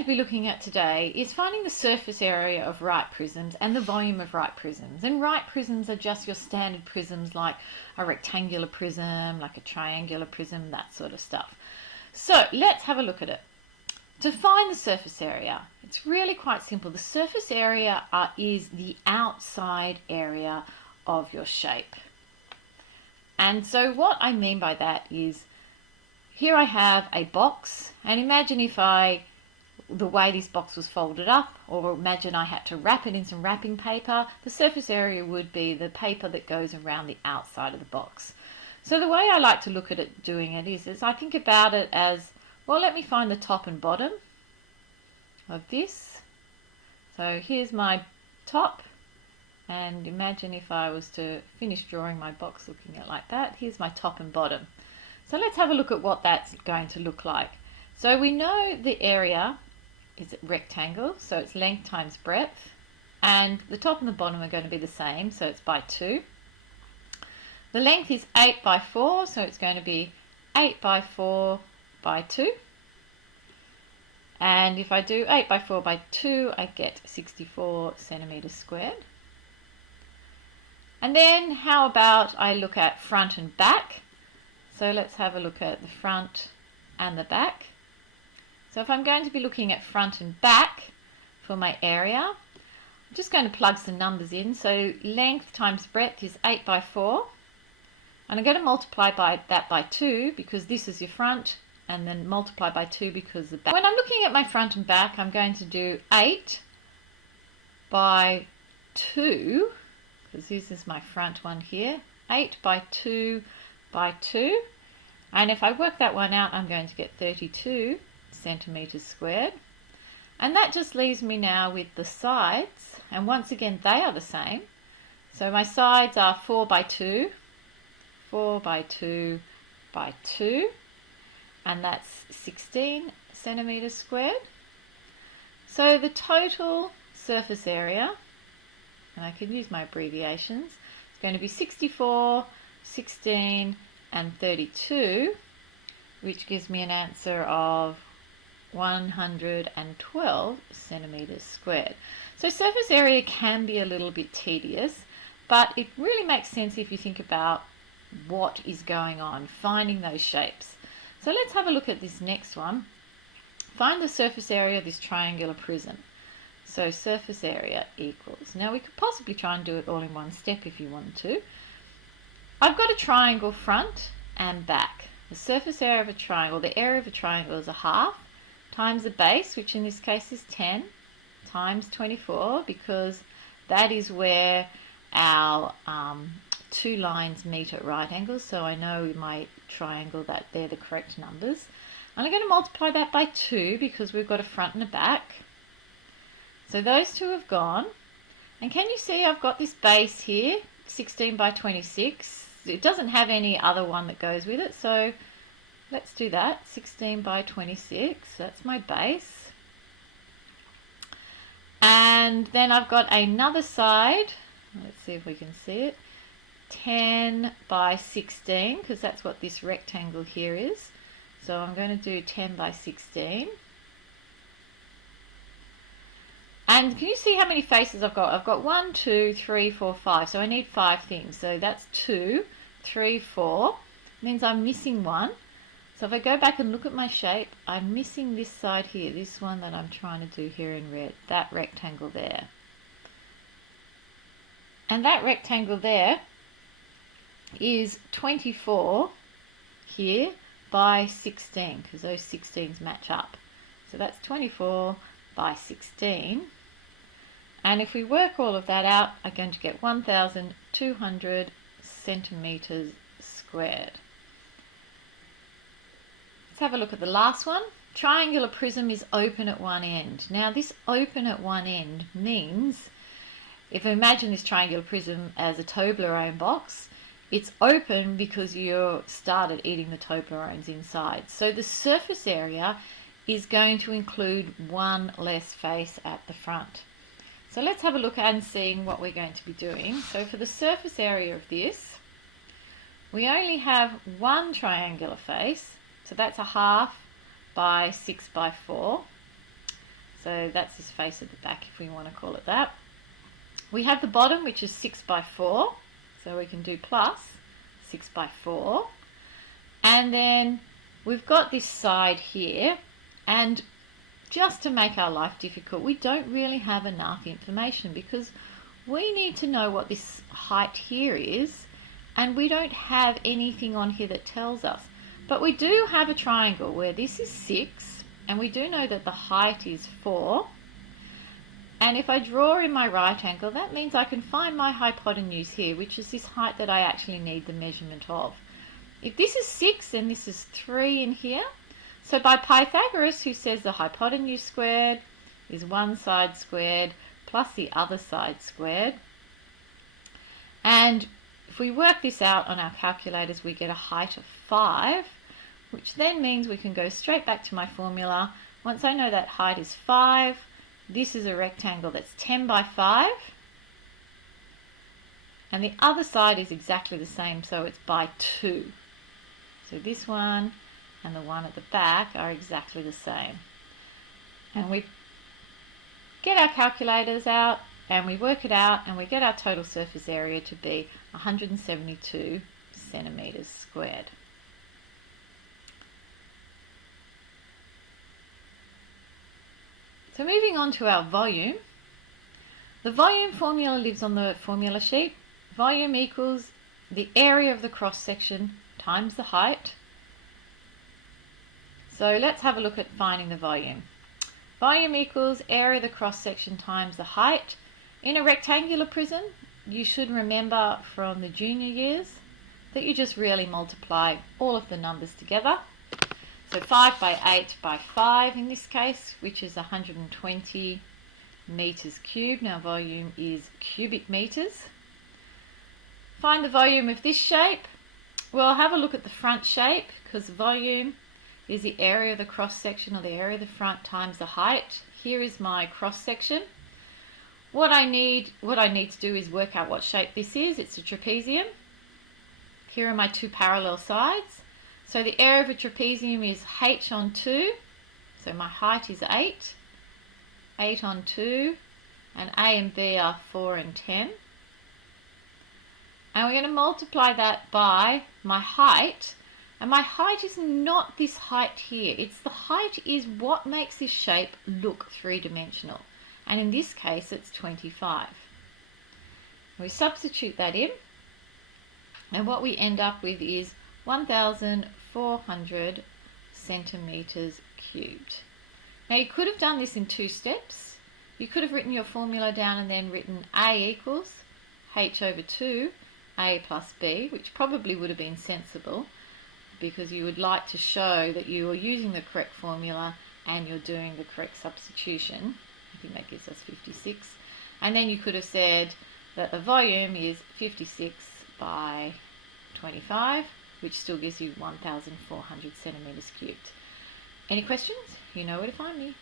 going to be looking at today is finding the surface area of right prisms and the volume of right prisms. And right prisms are just your standard prisms, like a rectangular prism, like a triangular prism, that sort of stuff. So let's have a look at it. To find the surface area, it's really quite simple. The surface area is the outside area of your shape. And so what I mean by that is, here I have a box, and imagine if the way this box was folded up, or imagine I had to wrap it in some wrapping paper, the surface area would be the paper that goes around the outside of the box. So the way I like to look at it, doing it is I think about it as, well, let me find the top and bottom of this. So here's my top, and imagine if I was to finish drawing my box looking at it like that. Here's my top and bottom. So let's have a look at what that's going to look like. So we know the area is a rectangle, so it's length times breadth, and the top and the bottom are going to be the same, so it's by 2. The length is 8 by 4, so it's going to be 8 by 4 by 2. And if I do 8 by 4 by 2, I get 64 centimeters squared. And then how about I look at front and back? So let's have a look at the front and the back. So if I'm going to be looking at front and back for my area, I'm just going to plug some numbers in. So length times breadth is 8 by 4. And I'm going to multiply that by 2 because this is your front, and then multiply by 2 because the back. When I'm looking at my front and back, I'm going to do 8 by 2, because this is my front one here. 8 by 2 by 2. And if I work that one out, I'm going to get 32 centimeters squared. And that just leaves me now with the sides, and once again they are the same. So my sides are 4 by 2, 4 by 2 by 2, and that's 16 centimeters squared. So the total surface area, and I can use my abbreviations, it's going to be 64, 16 and 32, which gives me an answer of 112 centimeters squared. So surface area can be a little bit tedious, but it really makes sense if you think about what is going on, finding those shapes. So let's have a look at this next one. Find the surface area of this triangular prism. So surface area equals, now we could possibly try and do it all in one step if you wanted to. I've got a triangle front and back. The surface area of a triangle, the area of a triangle is a half times the base, which in this case is 10, times 24, because that is where our two lines meet at right angles. So I know in my triangle that they're the correct numbers. And I'm going to multiply that by 2 because we've got a front and a back. So those two have gone. And can you see I've got this base here, 16 by 26. It doesn't have any other one that goes with it, so let's do that. 16 by 26, that's my base. And then I've got another side, let's see if we can see it, 10 by 16, because that's what this rectangle here is. So I'm going to do 10 by 16. And can you see how many faces I've got? I've got 1, 2, 3, 4, 5. So I need 5 things. So that's 2, 3, 4. Means I'm missing one. So if I go back and look at my shape, I'm missing this side here, this one that I'm trying to do here in red, that rectangle there. And that rectangle there is 24 here by 16, because those 16s match up. So that's 24 by 16. And if we work all of that out, I'm going to get 1,200 centimeters squared. Let's have a look at the last one. Triangular prism is open at one end. Now this open at one end means, if I imagine this triangular prism as a Toblerone box, it's open because you started eating the Toblerones inside. So the surface area is going to include one less face at the front. So let's have a look at and seeing what we're going to be doing. So for the surface area of this, we only have one triangular face, so that's a half by 6 by 4. So that's his face at the back, if we want to call it that. We have the bottom, which is 6 by 4. So we can do plus 6 by 4. And then we've got this side here. And just to make our life difficult, we don't really have enough information because we need to know what this height here is. And we don't have anything on here that tells us. But we do have a triangle where this is 6. And we do know that the height is 4. And if I draw in my right angle, that means I can find my hypotenuse here, which is this height that I actually need the measurement of. If this is 6 and this is 3 in here, so by Pythagoras, who says the hypotenuse squared is one side squared plus the other side squared. And if we work this out on our calculators, we get a height of 5, which then means we can go straight back to my formula. Once I know that height is 5, this is a rectangle that's 10 by 5. And the other side is exactly the same, so it's by 2. So this one and the one at the back are exactly the same. And we get our calculators out and we work it out and we get our total surface area to be 172 centimeters squared. So moving on to our volume. The volume formula lives on the formula sheet. Volume equals the area of the cross section times the height. So let's have a look at finding the volume. Volume equals area of the cross section times the height. In a rectangular prism, you should remember from the junior years that you just really multiply all of the numbers together. So 5 by 8 by 5 in this case, which is 120 meters cubed. Now volume is cubic meters. Find the volume of this shape. Well, have a look at the front shape, because volume is the area of the cross section, or the area of the front times the height. Here is my cross section. What I need to do is work out what shape this is. It's a trapezium. Here are my two parallel sides. So the area of a trapezium is h on 2. So my height is 8. 8 on 2. And A and B are 4 and 10. And we're going to multiply that by my height. And my height is not this height here. The height is what makes this shape look three-dimensional. And in this case, it's 25. We substitute that in. And what we end up with is 1,400 centimeters cubed. Now you could have done this in 2 steps. You could have written your formula down and then written A equals h over 2, A plus B, which probably would have been sensible because you would like to show that you are using the correct formula and you're doing the correct substitution. I think that gives us 56. And then you could have said that the volume is 56 by 25, which still gives you 1,400 centimeters cubed. Any questions? You know where to find me.